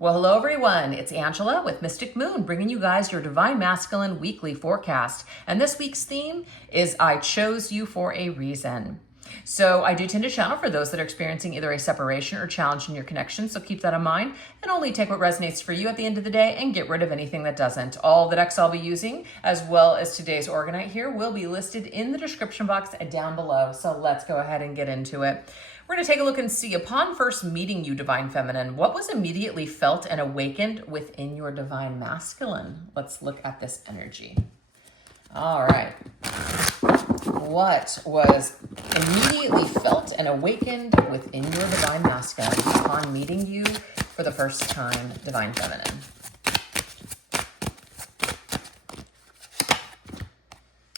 Well, hello everyone. It's Angela with Mystic Moon, bringing you guys your Divine Masculine weekly forecast. And this week's theme is I chose you for a reason. So I do tend to channel for those that are experiencing either a separation or challenge in your connection. So keep that in mind and only take what resonates for you at the end of the day and get rid of anything that doesn't. All the decks I'll be using, as well as today's Organite here, will be listed in the description box down below. So let's go ahead and get into it. We're going to take a look and see, upon first meeting you, Divine Feminine, what was immediately felt and awakened within your Divine Masculine? Let's look at this energy. All right. What was immediately felt and awakened within your Divine Masculine upon meeting you for the first time, Divine Feminine?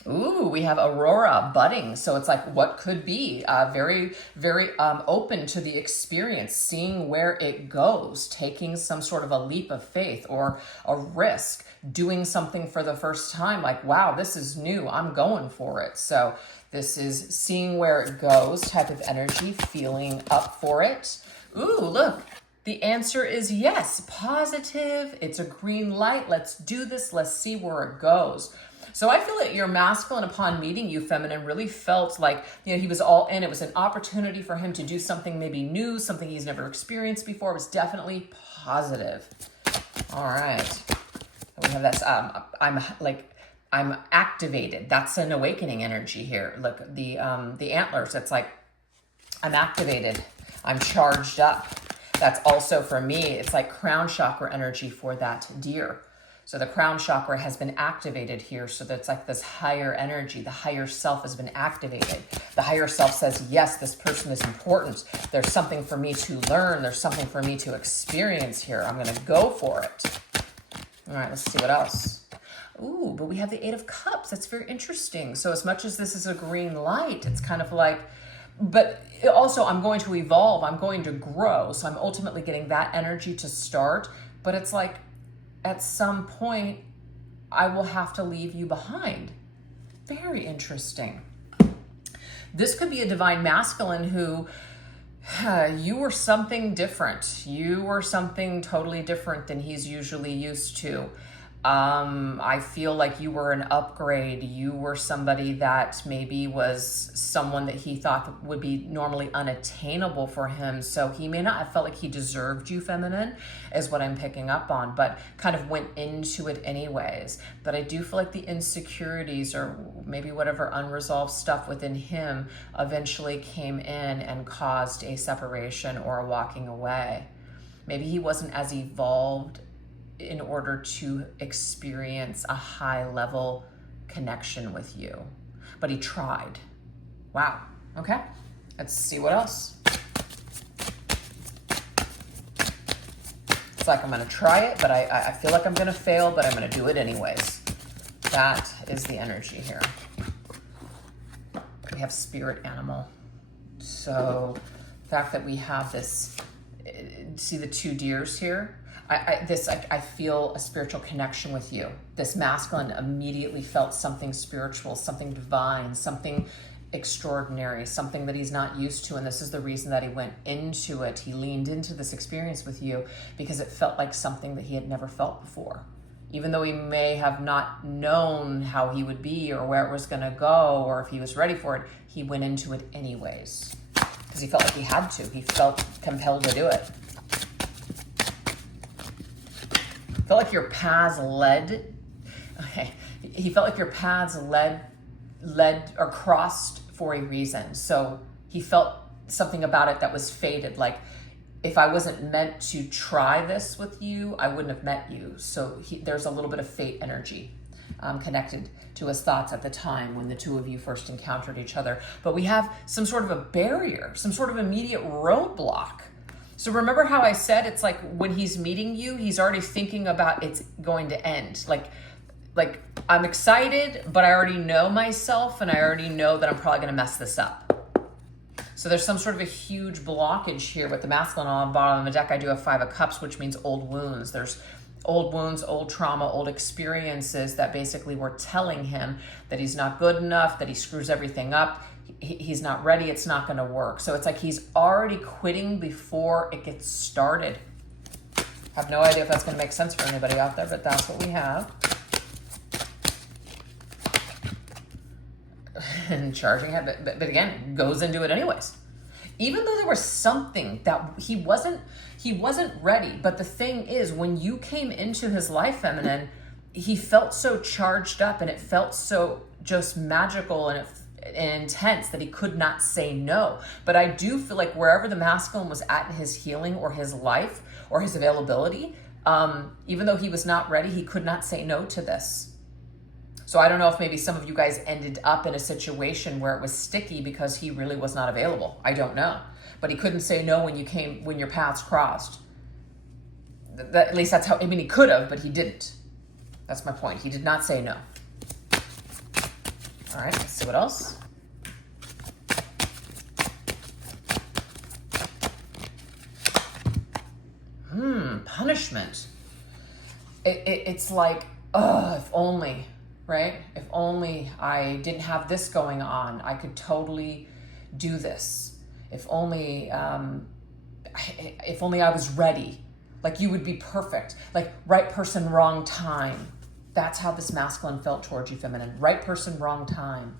Ooh, we have Aurora budding. So it's like what could be very, very open to the experience, seeing where it goes, taking some sort of a leap of faith or a risk, doing something for the first time. Like, wow, this is new. I'm going for it. So this is seeing where it goes type of energy, feeling up for it. Ooh, look. The answer is yes, positive. It's a green light. Let's do this. Let's see where it goes. So I feel that your masculine, upon meeting you, feminine, really felt like, he was all in. It was an opportunity for him to do something maybe new, something he's never experienced before. It was definitely positive. All right. We have that. I'm activated. That's an awakening energy here. Look, the antlers. It's like I'm activated. I'm charged up. That's also for me. It's like crown chakra energy for that deer. So the crown chakra has been activated here. So that's like this higher energy. The higher self has been activated. The higher self says, yes, this person is important. There's something for me to learn. There's something for me to experience here. I'm going to go for it. All right, let's see what else. Ooh, but we have the Eight of Cups. That's very interesting. So as much as this is a green light, it's kind of like, but also I'm going to evolve. I'm going to grow. So I'm ultimately getting that energy to start. But it's like, at some point, I will have to leave you behind. Very interesting. This could be a Divine Masculine who, you were something different. You were something totally different than he's usually used to. I feel like you were an upgrade. You were somebody that maybe was someone that he thought would be normally unattainable for him. So he may not have felt like he deserved you, feminine, is what I'm picking up on, but kind of went into it anyways. But I do feel like the insecurities or maybe whatever unresolved stuff within him eventually came in and caused a separation or a walking away. Maybe he wasn't as evolved in order to experience a high level connection with you. But he tried. Wow. Okay. Let's see what else. It's like I'm going to try it, but I feel like I'm going to fail, but I'm going to do it anyways. That is the energy here. We have spirit animal. So the fact that we have this, see the two deers here? I feel a spiritual connection with you. This masculine immediately felt something spiritual, something divine, something extraordinary, something that he's not used to. And this is the reason that he went into it. He leaned into this experience with you because it felt like something that he had never felt before. Even though he may have not known how he would be or where it was going to go or if he was ready for it, he went into it anyways because he felt like he had to. He felt compelled to do it. Felt like your paths led. Okay, he felt like your paths led or crossed for a reason. So he felt something about it that was fated. Like if I wasn't meant to try this with you, I wouldn't have met you. So there's a little bit of fate energy connected to his thoughts at the time when the two of you first encountered each other. But we have some sort of a barrier, some sort of immediate roadblock. So remember how I said it's like when he's meeting you, he's already thinking about it's going to end. Like I'm excited, but I already know myself and I already know that I'm probably going to mess this up. So there's some sort of a huge blockage here with the masculine. On the bottom of the deck, I do have Five of Cups, which means old wounds. There's old wounds, old trauma, old experiences that basically were telling him that he's not good enough, that he screws everything up. He's not ready, it's not going to work. So it's like he's already quitting before it gets started. Have no idea if that's going to make sense for anybody out there, but that's what we have. And charging head, but again, goes into it anyways. Even though there was something that he wasn't ready. But the thing is, when you came into his life, feminine, he felt so charged up and it felt so just magical and intense that he could not say no. But I do feel like wherever the masculine was at in his healing or his life or his availability, even though he was not ready, he could not say no to this. So I don't know if maybe some of you guys ended up in a situation where it was sticky because he really was not available. I don't know. But he couldn't say no when your paths crossed. At least that's how, I mean, he could have, but he didn't. That's my point. He did not say no. All right, let's see what else. Punishment. It's like, if only, right? If only I didn't have this going on, I could totally do this. If only I was ready. Like, you would be perfect. Like, right person, wrong time. That's how this masculine felt towards you, feminine. Right person, wrong time.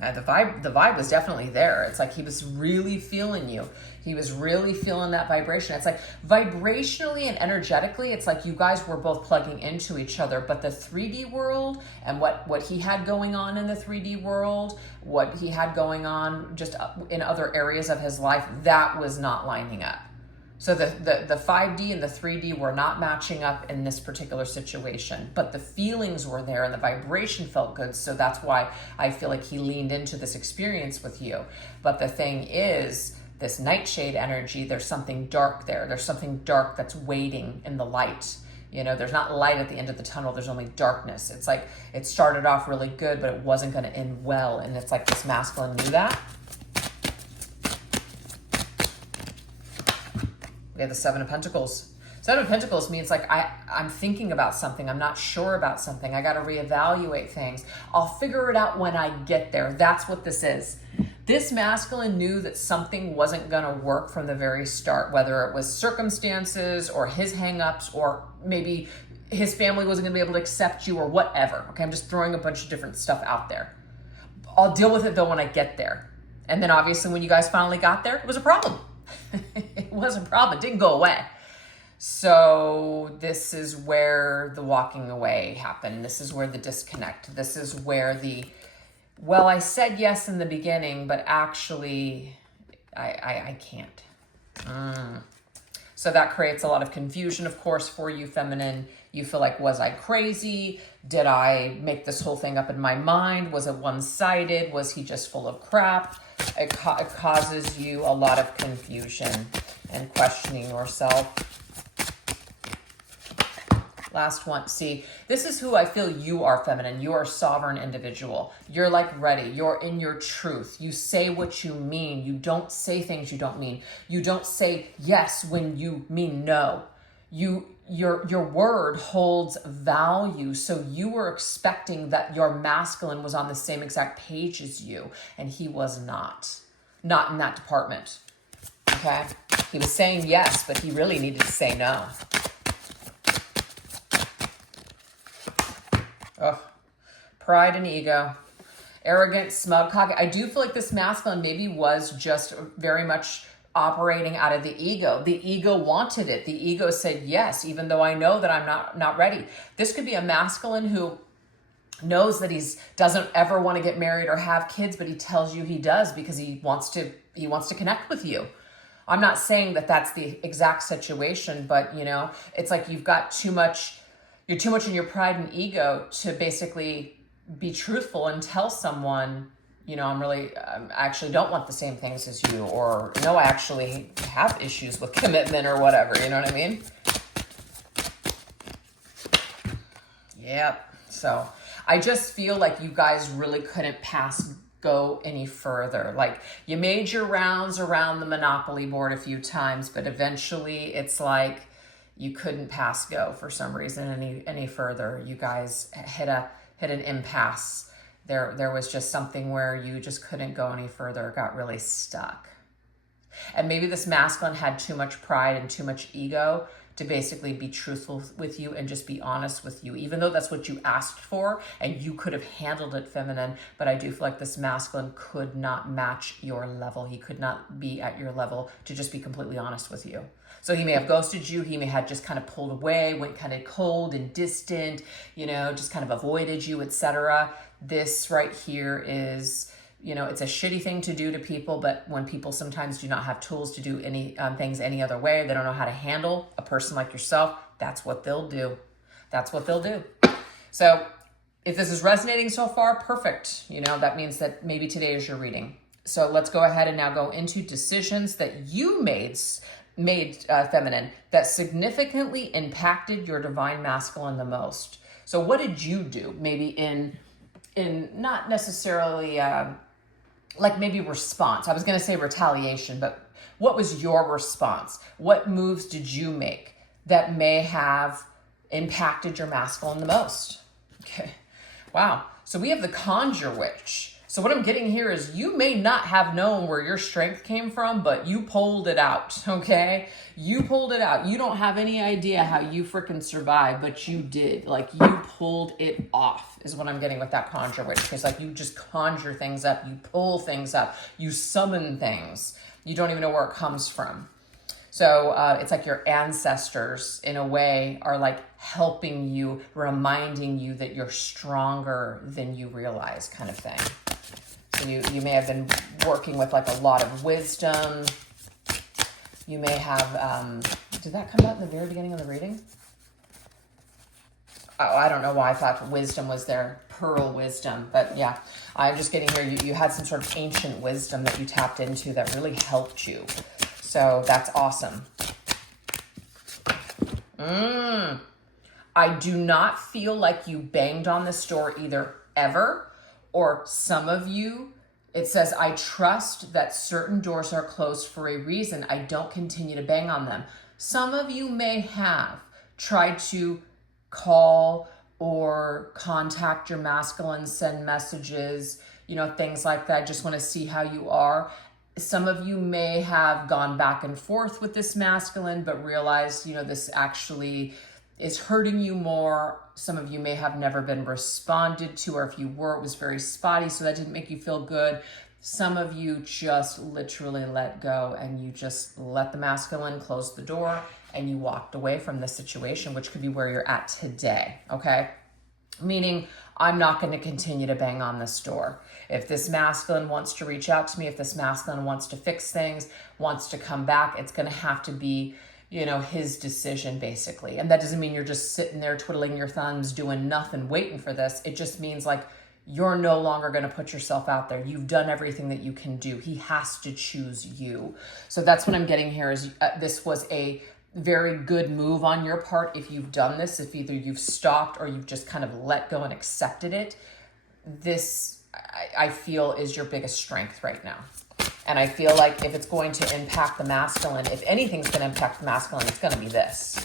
The vibe was definitely there. It's like he was really feeling you. He was really feeling that vibration. It's like vibrationally and energetically, it's like you guys were both plugging into each other. But the 3D world and what he had going on in the 3D world, what he had going on just in other areas of his life, that was not lining up. So the 5D and the 3D were not matching up in this particular situation, but the feelings were there and the vibration felt good. So that's why I feel like he leaned into this experience with you. But the thing is, this nightshade energy, there's something dark there. There's something dark that's waiting in the light. You know, there's not light at the end of the tunnel. There's only darkness. It's like it started off really good, but it wasn't going to end well. And it's like this masculine knew that. We have the 7 of Pentacles. 7 of Pentacles means like I'm thinking about something. I'm not sure about something. I got to reevaluate things. I'll figure it out when I get there. That's what this is. This masculine knew that something wasn't going to work from the very start, whether it was circumstances or his hangups or maybe his family wasn't going to be able to accept you or whatever. Okay, I'm just throwing a bunch of different stuff out there. I'll deal with it though when I get there. And then obviously when you guys finally got there, it was a problem. It was a problem. It didn't go away. So this is where the walking away happened. This is where the disconnect. This is where I said yes in the beginning, but actually I can't. So that creates a lot of confusion, of course, for you, feminine. You feel like, was I crazy? Did I make this whole thing up in my mind? Was it one-sided? Was he just full of crap? It causes you a lot of confusion and questioning yourself. Last one. See, this is who I feel you are, feminine. You are a sovereign individual. You're like ready. You're in your truth. You say what you mean. You don't say things you don't mean. You don't say yes when you mean no. Your word holds value. So you were expecting that your masculine was on the same exact page as you, and he was not in that department. Okay? He was saying yes, but he really needed to say no. Oh, pride and ego, arrogant, smug, cocky. I do feel like this masculine maybe was just very much operating out of the ego. The ego wanted it. The ego said yes, even though I know that I'm not ready. This could be a masculine who knows that he doesn't ever want to get married or have kids, but he tells you he does because he wants to connect with you. I'm not saying that that's the exact situation, but you know, it's like you've got too much. You're too much in your pride and ego to basically be truthful and tell someone, you know, I actually don't want the same things as you, or no, I actually have issues with commitment or whatever. You know what I mean? Yep. So I just feel like you guys really couldn't go any further. Like you made your rounds around the Monopoly board a few times, but eventually it's like, you couldn't pass go for some reason any further. You guys hit an impasse. There was just something where you just couldn't go any further, got really stuck. And maybe this masculine had too much pride and too much ego to basically be truthful with you and just be honest with you, even though that's what you asked for and you could have handled it, feminine. But I do feel like this masculine could not match your level. He could not be at your level to just be completely honest with you. So he may have ghosted you. He may have just kind of pulled away, went kind of cold and distant, just kind of avoided you, etc. This right here is, it's a shitty thing to do to people, but when people sometimes do not have tools to do any things any other way, they don't know how to handle a person like yourself, that's what they'll do. That's what they'll do. So if this is resonating so far, perfect. That means that maybe today is your reading. So let's go ahead and now go into decisions that you made feminine, that significantly impacted your divine masculine the most. So what did you do? Maybe in not necessarily like maybe response. I was going to say retaliation, but what was your response? What moves did you make that may have impacted your masculine the most? Okay. Wow. So we have the Conjure Witch. So what I'm getting here is you may not have known where your strength came from, but you pulled it out, okay? You pulled it out. You don't have any idea how you freaking survived, but you did. Like, you pulled it off is what I'm getting with that Conjure Witch. It's like you just conjure things up. You pull things up. You summon things. You don't even know where it comes from. So it's like your ancestors, in a way, are like helping you, reminding you that you're stronger than you realize, kind of thing. So you may have been working with like a lot of wisdom. You may have, did that come out in the very beginning of the reading? Oh, I don't know why I thought wisdom was there, pearl wisdom. But yeah, I'm just getting here. You had some sort of ancient wisdom that you tapped into that really helped you. So that's awesome. I do not feel like you banged on this door either ever, or some of you, it says, I trust that certain doors are closed for a reason. I don't continue to bang on them. Some of you may have tried to call or contact your masculine, send messages, things like that. I just want to see how you are. Some of you may have gone back and forth with this masculine, but realized, this actually is hurting you more. Some of you may have never been responded to, or if you were, it was very spotty, so that didn't make you feel good. Some of you just literally let go and you just let the masculine close the door and you walked away from the situation, which could be where you're at today, okay? Meaning, I'm not going to continue to bang on this door. If this masculine wants to reach out to me, if this masculine wants to fix things, wants to come back, it's going to have to be, his decision, basically. And that doesn't mean you're just sitting there twiddling your thumbs, doing nothing, waiting for this. It just means like you're no longer going to put yourself out there. You've done everything that you can do. He has to choose you. So that's what I'm getting here is this was a very good move on your part. If you've done this, if either you've stopped or you've just kind of let go and accepted it, this I feel is your biggest strength right now. And I feel like if it's going to impact the masculine, if anything's going to impact the masculine, it's going to be this.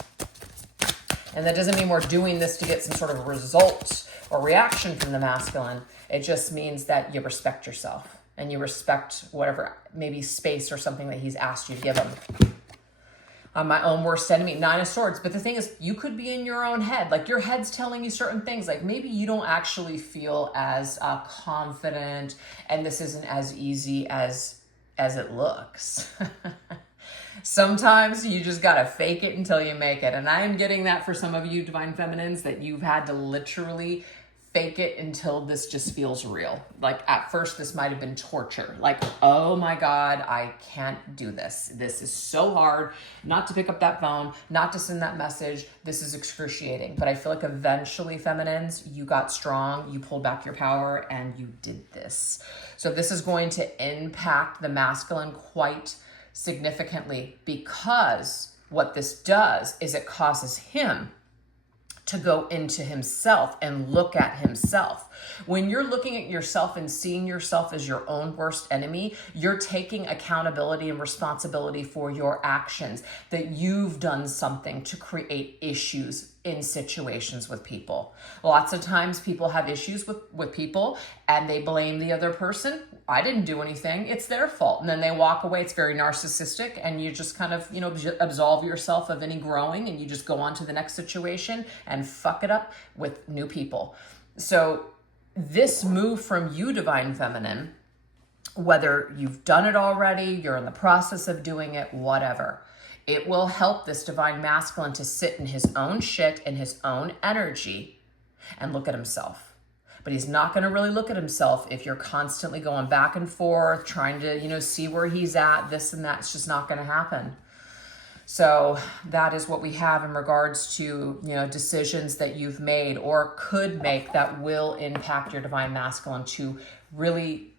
And that doesn't mean we're doing this to get some sort of result or reaction from the masculine. It just means that you respect yourself and you respect whatever, maybe space or something that he's asked you to give him. I'm my own worst enemy, 9 of Swords. But the thing is, you could be in your own head. Like your head's telling you certain things. Like maybe you don't actually feel as confident and this isn't as easy as it looks. Sometimes you just got to fake it until you make it. And I'm getting that for some of you divine feminines, that you've had to literally fake it until this just feels real. Like at first this might have been torture. Like, oh my God, I can't do this. This is so hard not to pick up that phone, not to send that message. This is excruciating. But I feel like eventually, feminines, you got strong, you pulled back your power, and you did this. So this is going to impact the masculine quite significantly, because what this does is it causes him to go into himself and look at himself. When you're looking at yourself and seeing yourself as your own worst enemy, you're taking accountability and responsibility for your actions, that you've done something to create issues in situations with people. Lots of times people have issues with people and they blame the other person. I didn't do anything. It's their fault. And then they walk away. It's very narcissistic, and you just kind of, absolve yourself of any growing, and you just go on to the next situation and fuck it up with new people. So this move from you, Divine Feminine, whether you've done it already, you're in the process of doing it, whatever, it will help this Divine Masculine to sit in his own shit, in his own energy, and look at himself. But he's not going to really look at himself if you're constantly going back and forth, trying to, see where he's at, this and that. It's just not going to happen. So that is what we have in regards to, decisions that you've made or could make that will impact your Divine Masculine to really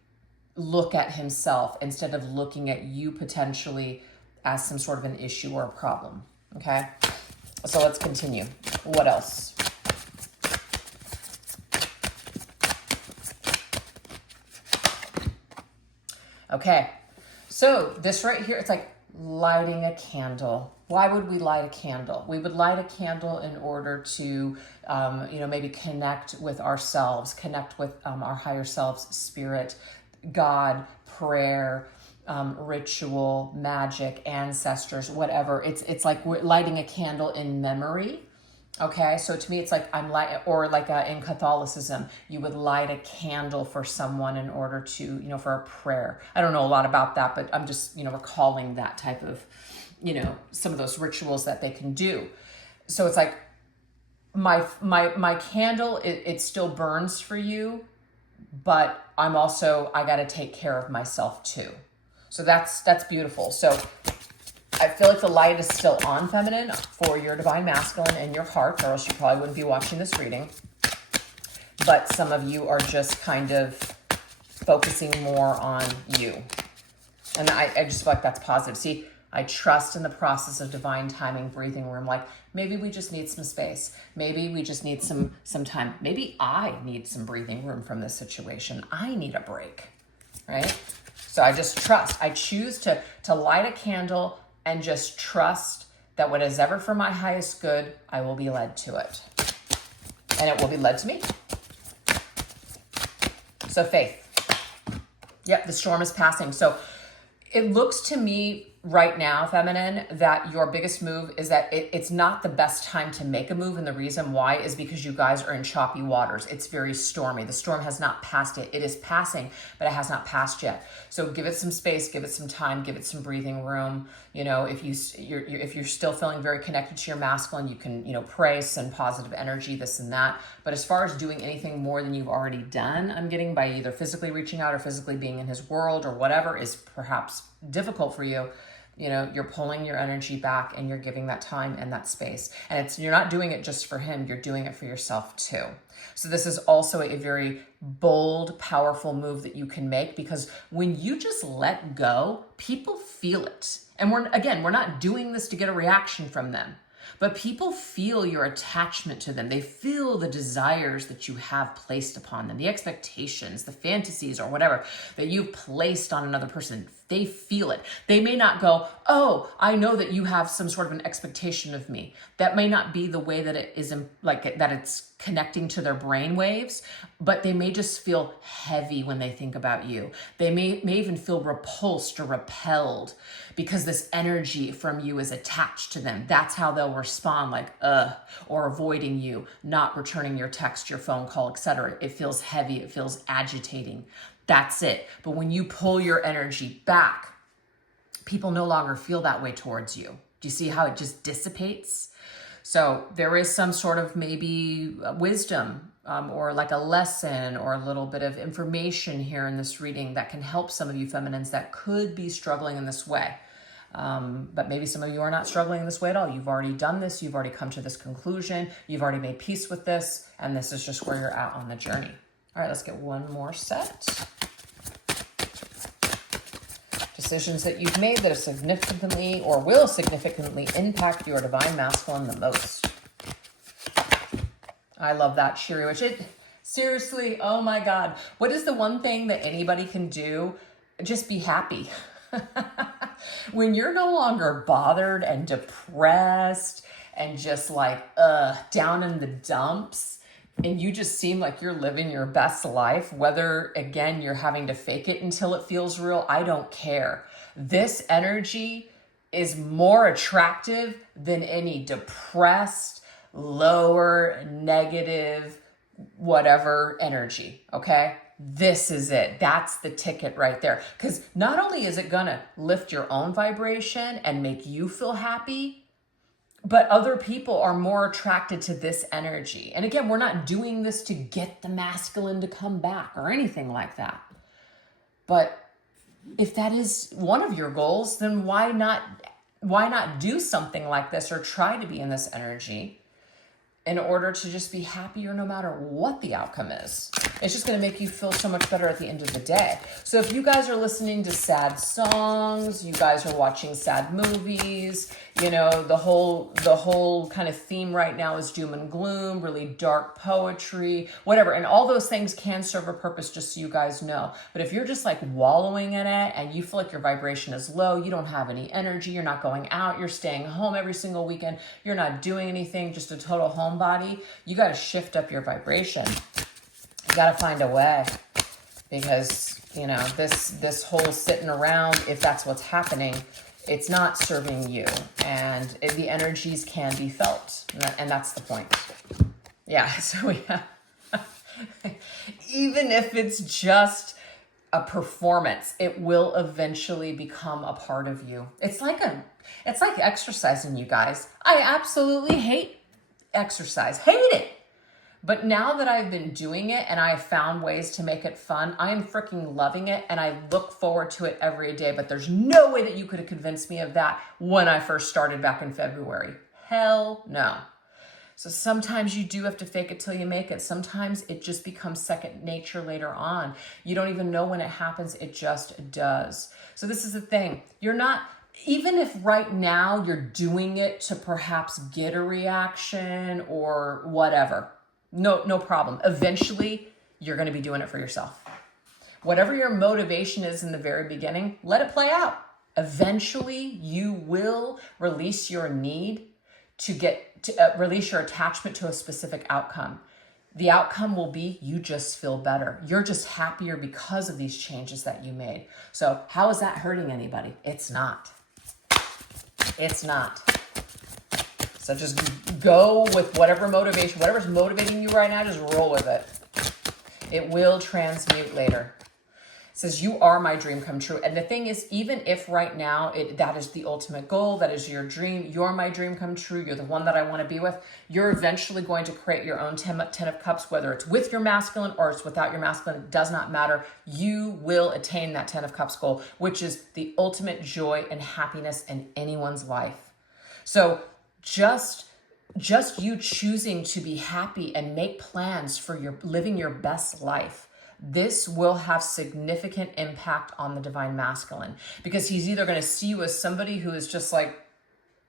look at himself instead of looking at you potentially as some sort of an issue or a problem. Okay? So let's continue. What else? Okay, so this right here, it's like lighting a candle. Why would we light a candle? We would light a candle in order to, maybe connect with ourselves, connect with our higher selves, spirit, God, prayer, ritual, magic, ancestors, whatever. It's like we're lighting a candle in memory. Okay, so to me, it's like in Catholicism, you would light a candle for someone in order to, for a prayer. I don't know a lot about that, but I'm just, recalling that type of, some of those rituals that they can do. So it's like my candle, it still burns for you, but I got to take care of myself too. So that's beautiful. So I feel like the light is still on, feminine, for your Divine Masculine in your heart, or else you probably wouldn't be watching this reading. But some of you are just kind of focusing more on you. And I just feel like that's positive. See, I trust in the process of divine timing, breathing room. Like, maybe we just need some space. Maybe we just need some time. Maybe I need some breathing room from this situation. I need a break, right? So I just trust. I choose to light a candle and just trust that what is ever for my highest good, I will be led to it. And it will be led to me. So faith. Yep, the storm is passing. So it looks to me right now, feminine, that your biggest move is that it's not the best time to make a move. And the reason why is because you guys are in choppy waters. It's very stormy. The storm has not passed yet. It is passing, but it has not passed yet. So give it some space, give it some time, give it some breathing room. If you're still feeling very connected to your masculine, you can, pray, send positive energy, this and that. But as far as doing anything more than you've already done, I'm getting by either physically reaching out or physically being in his world or whatever is perhaps difficult for you. You're pulling your energy back and you're giving that time and that space. And you're not doing it just for him, you're doing it for yourself too. So this is also a very bold, powerful move that you can make, because when you just let go, people feel it. And we're not doing this to get a reaction from them, but people feel your attachment to them. They feel the desires that you have placed upon them, the expectations, the fantasies, or whatever that you've placed on another person. They feel it. They may not go, oh, I know that you have some sort of an expectation of me. That may not be the way that it is, that it's connecting to their brain waves, but they may just feel heavy when they think about you. They may even feel repulsed or repelled because this energy from you is attached to them. That's how they'll respond, like, or avoiding you, not returning your text, your phone call, etc. It feels heavy. It feels agitating. That's it. But when you pull your energy back, people no longer feel that way towards you. Do you see how it just dissipates? So there is some sort of maybe wisdom or like a lesson or a little bit of information here in this reading that can help some of you feminines that could be struggling in this way. But maybe some of you are not struggling in this way at all. You've already done this. You've already come to this conclusion. You've already made peace with this. And this is just where you're at on the journey. All right, let's get one more set. Decisions that you've made that have significantly or will significantly impact your Divine Masculine the most. I love that, Cheery Witch. Seriously, oh my God. What is the one thing that anybody can do? Just be happy. When you're no longer bothered and depressed and just like down in the dumps, and you just seem like you're living your best life, whether again you're having to fake it until it feels real, I don't care. This energy is more attractive than any depressed, lower, negative, whatever energy, okay? This is it. That's the ticket right there. Because not only is it gonna lift your own vibration and make you feel happy, but other people are more attracted to this energy. And again, we're not doing this to get the masculine to come back or anything like that. But if that is one of your goals, then why not do something like this or try to be in this energy in order to just be happier no matter what the outcome is? It's just going to make you feel so much better at the end of the day. So if you guys are listening to sad songs, you guys are watching sad movies, you know, the whole kind of theme right now is doom and gloom, really dark poetry, whatever. And all those things can serve a purpose, just so you guys know. But if you're just like wallowing in it and you feel like your vibration is low, you don't have any energy, you're not going out, you're staying home every single weekend, you're not doing anything, just a total homebody, you got to shift up your vibration. You got to find a way, because, you know, this whole sitting around, if that's what's happening, it's not serving you, and the energies can be felt, and that's the point. Yeah, so we have, even if it's just a performance, it will eventually become a part of you. It's like exercising, you guys. I absolutely hate exercise, hate it. But now that I've been doing it and I've found ways to make it fun, I am freaking loving it, and I look forward to it every day. But there's no way that you could have convinced me of that when I first started back in February. Hell no. So sometimes you do have to fake it till you make it. Sometimes it just becomes second nature later on. You don't even know when it happens. It just does. So this is the thing. You're not, even if right now you're doing it to perhaps get a reaction or whatever, no problem. Eventually, you're going to be doing it for yourself. Whatever your motivation is in the very beginning, let it play out. Eventually, you will release your need to release your attachment to a specific outcome. The outcome will be you just feel better. You're just happier because of these changes that you made. So how is that hurting anybody? It's not. It's not. So just go with whatever motivation, whatever's motivating you right now, just roll with it. It will transmute later. It says, you are my dream come true. And the thing is, even if right now that is the ultimate goal, that is your dream, you're my dream come true, you're the one that I want to be with, you're eventually going to create your own 10 of cups, whether it's with your masculine or it's without your masculine, it does not matter. You will attain that 10 of cups goal, which is the ultimate joy and happiness in anyone's life. So just you choosing to be happy and make plans for your living your best life, this will have significant impact on the divine masculine, because he's either going to see you as somebody who is just like,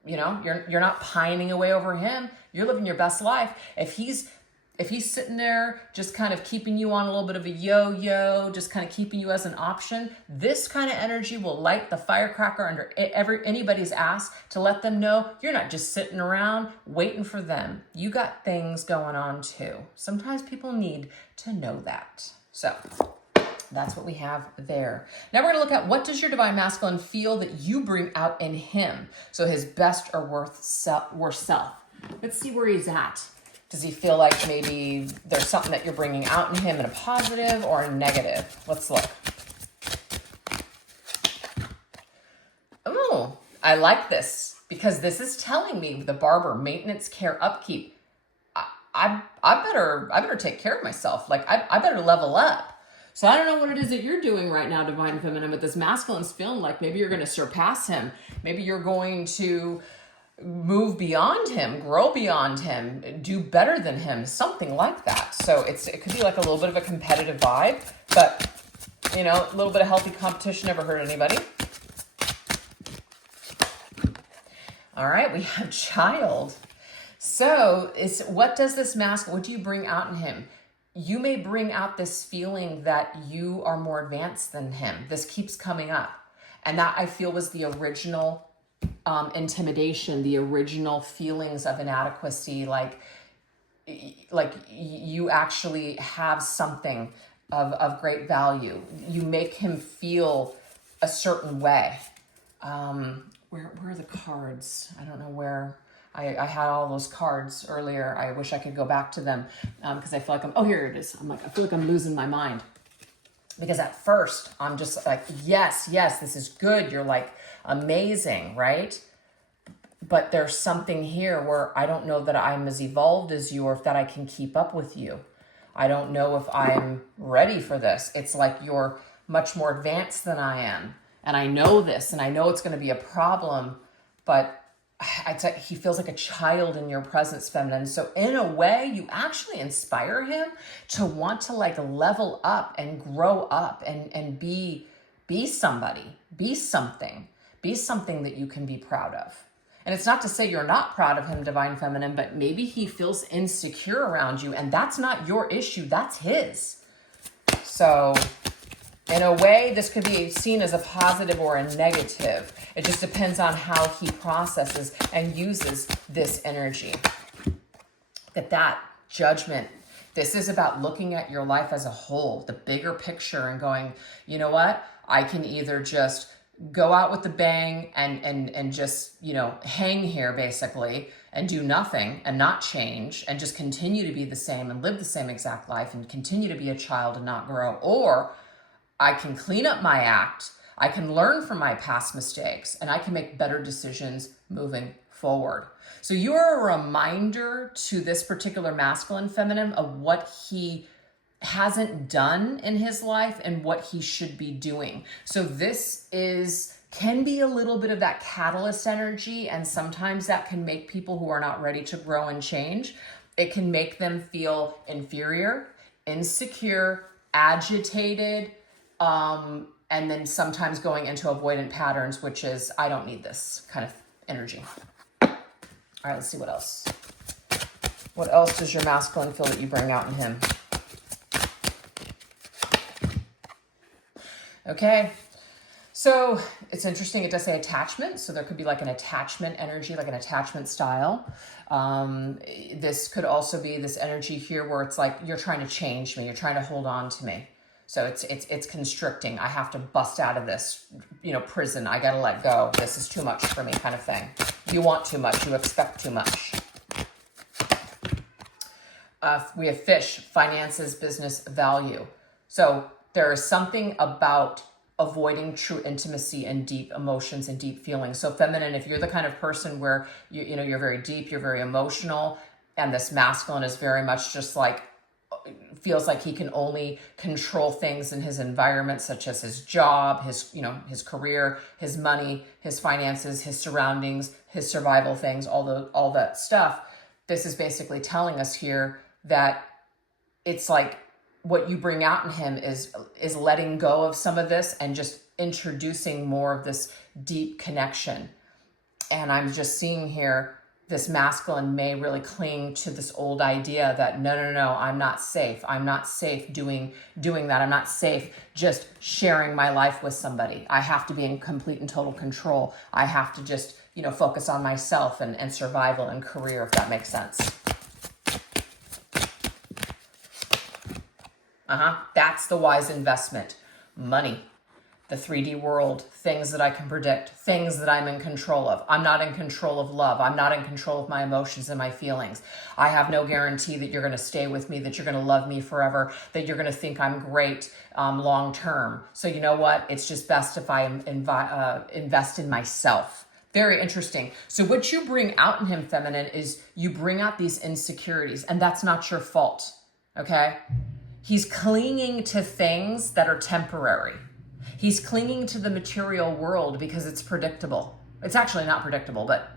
you know, you're not pining away over him, you're living your best life. If he's sitting there just kind of keeping you on a little bit of a yo-yo, just kind of keeping you as an option, this kind of energy will light the firecracker under anybody's ass to let them know you're not just sitting around waiting for them. You got things going on too. Sometimes people need to know that. So that's what we have there. Now we're going to look at, what does your divine masculine feel that you bring out in him? So his best or worst self. Let's see where he's at. Does he feel like maybe there's something that you're bringing out in him in a positive or a negative? Let's look. Oh, I like this, because this is telling me the barber, maintenance, care, upkeep. I better take care of myself. Like I better level up. So I don't know what it is that you're doing right now, divine feminine, but this masculine's feeling like maybe you're going to surpass him. Maybe you're going to move beyond him, grow beyond him, do better than him, something like that. So it could be like a little bit of a competitive vibe, but you know, a little bit of healthy competition never hurt anybody. All right, we have child. So what does this masculine, what do you bring out in him? you may bring out this feeling that you are more advanced than him. This keeps coming up. And that, I feel, was the original intimidation, the original feelings of inadequacy, like you actually have something of great value. You make him feel a certain way. Where are the cards? I don't know where. I had all those cards earlier. I wish I could go back to them because I feel like oh, here it is. I feel like I'm losing my mind. Because at first, I'm just like, yes, this is good. You're like amazing, right? But there's something here where I don't know that I'm as evolved as you or if that I can keep up with you. I don't know if I'm ready for this. It's like you're much more advanced than I am. And I know this, and I know it's going to be a problem, but he feels like a child in your presence, feminine. So in a way, you actually inspire him to want to like level up and grow up and be somebody, be something that you can be proud of. And it's not to say you're not proud of him, divine feminine, but maybe he feels insecure around you, and that's not your issue, that's his. So in a way, this could be seen as a positive or a negative. It just depends on how he processes and uses this energy. That judgment, this is about looking at your life as a whole, the bigger picture, and going, you know what? I can either just go out with the bang and just, hang here basically and do nothing and not change and just continue to be the same and live the same exact life and continue to be a child and not grow. Or I can clean up my act, I can learn from my past mistakes, and I can make better decisions moving forward. So you are a reminder to this particular masculine feminine of what he hasn't done in his life and what he should be doing. So this can be a little bit of that catalyst energy, and sometimes that can make people who are not ready to grow and change. It can make them feel inferior, insecure, agitated, and then sometimes going into avoidant patterns, which is, I don't need this kind of energy. All right, let's see what else. What else does your masculine feel that you bring out in him? Okay, so it's interesting. It does say attachment. So there could be like an attachment energy, like an attachment style. This could also be this energy here where it's like, you're trying to change me. You're trying to hold on to me. So it's constricting. I have to bust out of this, prison. I got to let go. This is too much for me kind of thing. You want too much. You expect too much. We have fish, finances, business, value. So there is something about avoiding true intimacy and deep emotions and deep feelings. So feminine, if you're the kind of person where you're very deep, you're very emotional, and this masculine is very much just like, feels like he can only control things in his environment, such as his job, his career, his money, his finances, his surroundings, his survival things, all that stuff. This is basically telling us here that it's like what you bring out in him is letting go of some of this and just introducing more of this deep connection. And I'm just seeing here, this masculine may really cling to this old idea that no, I'm not safe. I'm not safe doing that. I'm not safe just sharing my life with somebody. I have to be in complete and total control. I have to just, focus on myself and survival and career, if that makes sense. That's the wise investment. Money. The 3D world, things that I can predict, things that I'm in control of. I'm not in control of love. I'm not in control of my emotions and my feelings. I have no guarantee that you're going to stay with me, that you're going to love me forever, that you're going to think I'm great long term. So you know what? It's just best if I invest in myself. Very interesting. So what you bring out in him, feminine, is you bring out these insecurities, and that's not your fault, okay? He's clinging to things that are temporary. He's clinging to the material world because it's predictable. It's actually not predictable, but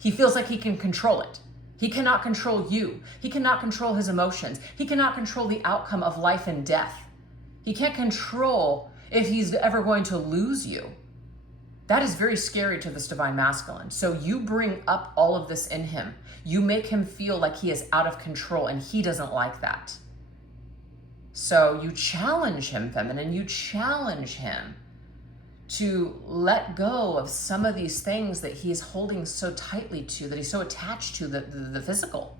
he feels like he can control it. He cannot control you. He cannot control his emotions. He cannot control the outcome of life and death. He can't control if he's ever going to lose you. That is very scary to this divine masculine. So you bring up all of this in him. You make him feel like he is out of control, and he doesn't like that. So you challenge him, feminine, you challenge him to let go of some of these things that he's holding so tightly to, that he's so attached to, the physical,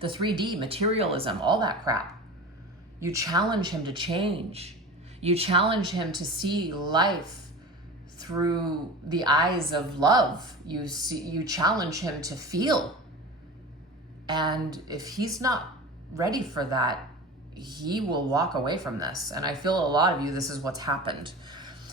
the 3D, materialism, all that crap. You challenge him to change. You challenge him to see life through the eyes of love. You challenge him to feel. And if he's not ready for that, he will walk away from this. And I feel a lot of you, this is what's happened.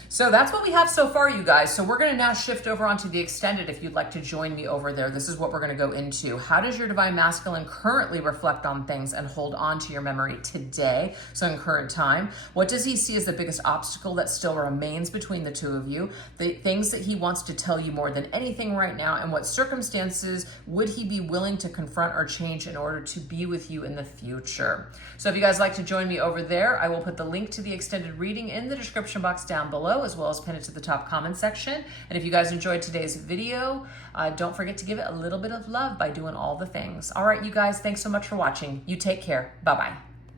So that's what we have so far, you guys. So we're going to now shift over onto the extended. If you'd like to join me over there, this is what we're going to go into. How does your divine masculine currently reflect on things and hold on to your memory today? So in current time, what does he see as the biggest obstacle that still remains between the two of you? The things that he wants to tell you more than anything right now, and what circumstances would he be willing to confront or change in order to be with you in the future? So if you guys like to join me over there, I will put the link to the extended reading in the description box down below, as well as pin it to the top comment section. And if you guys enjoyed today's video, don't forget to give it a little bit of love by doing all the things. All right, you guys, thanks so much for watching. You take care. Bye-bye.